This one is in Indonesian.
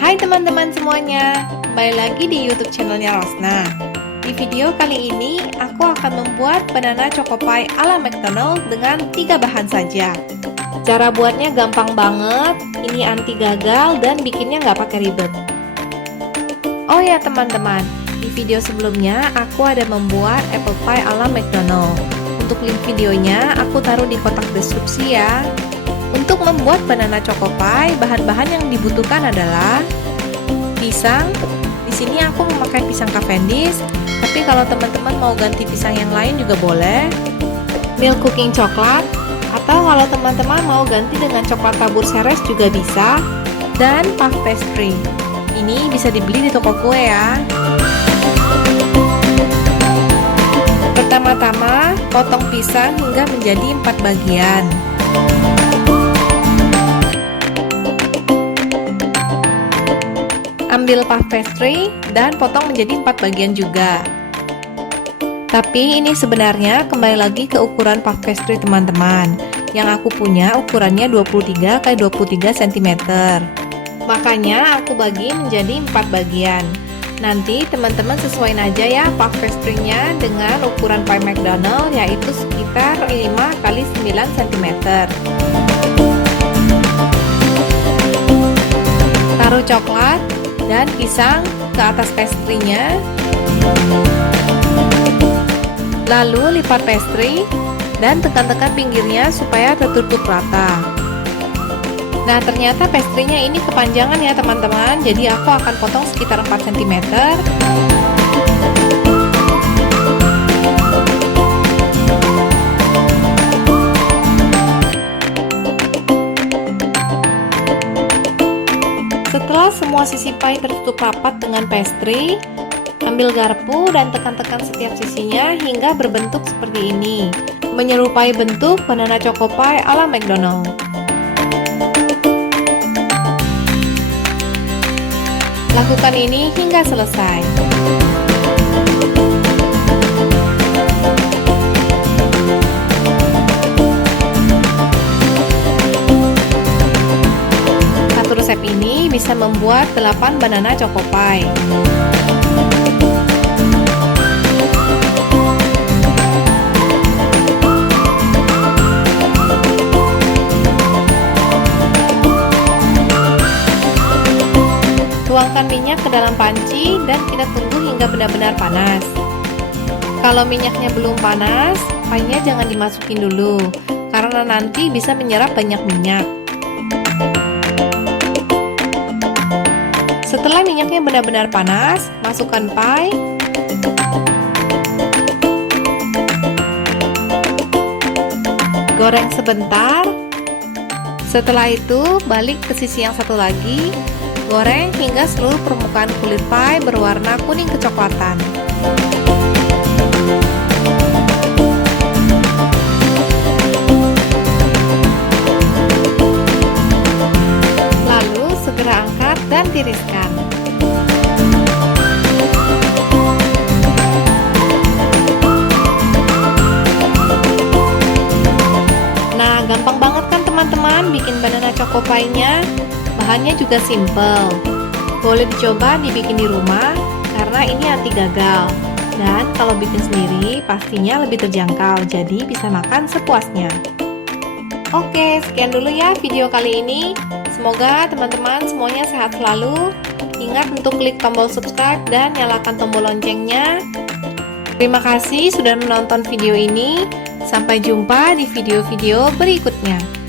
Hai teman-teman semuanya, kembali lagi di YouTube channelnya Rosna. Di video kali ini, aku akan membuat banana choco pie ala McDonald dengan 3 bahan saja. Cara buatnya gampang banget, ini anti gagal dan bikinnya nggak pakai ribet. Oh ya teman-teman, di video sebelumnya aku ada membuat apple pie ala McDonald. Untuk link videonya aku taruh di kotak deskripsi ya. Untuk membuat banana choco pie, bahan-bahan yang dibutuhkan adalah pisang. Di sini aku memakai pisang Cavendish, tapi kalau teman-teman mau ganti pisang yang lain juga boleh. Milk cooking coklat, atau kalau teman-teman mau ganti dengan coklat tabur seres juga bisa. Dan puff pastry. Ini bisa dibeli di toko kue ya. Pertama-tama, potong pisang hingga menjadi 4 bagian. Ambil puff pastry dan potong menjadi 4 bagian juga. Tapi ini sebenarnya kembali lagi ke ukuran puff pastry teman-teman. Yang aku punya ukurannya 23 x 23 cm. Makanya aku bagi menjadi 4 bagian. Nanti teman-teman sesuaiin aja ya puff pastry-nya dengan ukuran pie McDonald, yaitu sekitar 5 x 9 cm. Taruh coklat dan pisang ke atas pastry-nya. Lalu lipat pastry dan tekan-tekan pinggirnya supaya tertutup rata. Nah, ternyata pastry-nya ini kepanjangan ya teman-teman. Jadi aku akan potong sekitar 4 cm. Setelah semua sisi pie tertutup rapat dengan pastry, ambil garpu dan tekan-tekan setiap sisinya hingga berbentuk seperti ini, menyerupai bentuk banana choco pie ala McDonald. Lakukan ini hingga selesai. Resep ini bisa membuat 8 banana choco pie. Tuangkan minyak ke dalam panci dan kita tunggu hingga benar-benar panas. Kalau minyaknya belum panas, pie-nya jangan dimasukin dulu, karena nanti bisa menyerap banyak minyak. Setelah minyaknya benar-benar panas, masukkan pie. Goreng sebentar. Setelah itu, balik ke sisi yang satu lagi. Goreng hingga seluruh permukaan kulit pie berwarna kuning kecoklatan. Lalu segera angkat dan tiriskan. Nah, gampang banget kan teman-teman bikin banana choco pie-nya? Bahannya juga simple. Boleh dicoba dibikin di rumah karena ini anti gagal. Dan kalau bikin sendiri pastinya lebih terjangkau, jadi bisa makan sepuasnya. Oke, sekian dulu ya video kali ini. Semoga teman-teman semuanya sehat selalu. Ingat untuk klik tombol subscribe dan nyalakan tombol loncengnya. Terima kasih sudah menonton video ini. Sampai jumpa di video-video berikutnya.